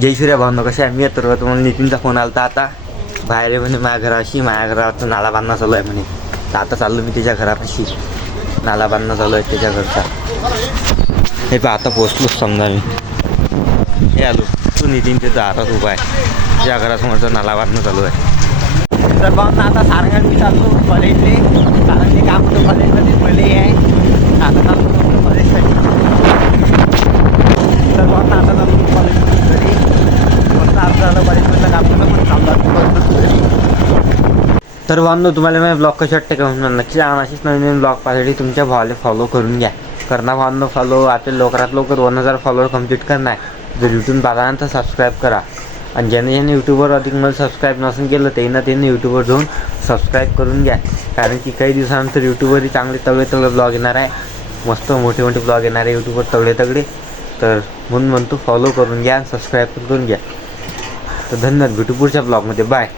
जय सूर्या भावना कशा आहे. मी तर तुम्हाला नितीनचा फोन आला होता. आता बाहेर आहे म्हणे माझ्या घरात नाला बांधणं चालू आहे म्हणे. तर आता चाललो मी त्याच्या घरापाशी. नाला बांधणं चालू आहे त्याच्या घरचा. हे पहा आता पोचलोच समजा मी. हे आलो तू नितीनच्या दारात उभा आहे. त्या घरासमोरचा नाला बांधणं चालू आहे. तर भावना आता सारंगात मी चाललो कॉलेजले. कारण की काम होतं कॉलेजमध्ये भले आहे. आता चाललो कॉलेजसाठी. तर भावना आता चाललो कॉलेजमध्ये घरी. मस्त अर्ध झालं कॉलेजमधलं काम होतं पण चाललं. तर भावना तुम्हाला मी ब्लॉग कशी वाटते का म्हणून नक्की अशीच नवीन ब्लॉग पाहण्यासाठी तुमच्या भावाला फॉलो करून घ्या. करणार भावना फॉलो. आपल्या लवकरात लवकर 1000 फॉलोअर कंप्लीट करणार. जर यूट्यूब पाहताना सबस्क्राईब करा. आणि ज्याने यूट्यूबवर अधिक मला सबस्क्राईब नसून केलं त्याने यूट्यूबवर जाऊन सबस्क्राईब करून घ्या. कारण की काही दिवसानंतर यूट्यूबवरही चांगले तगडे ब्लॉग येणार आहे. मस्त मोठे ब्लॉग येणार आहे यूट्यूबवर तगडे. तर म्हणून म्हणतो फॉलो करून घ्या आणि सबस्क्राईब पण करून घ्या. तर धन्यवाद. भेटू पुढच्या ब्लॉगमध्ये. बाय.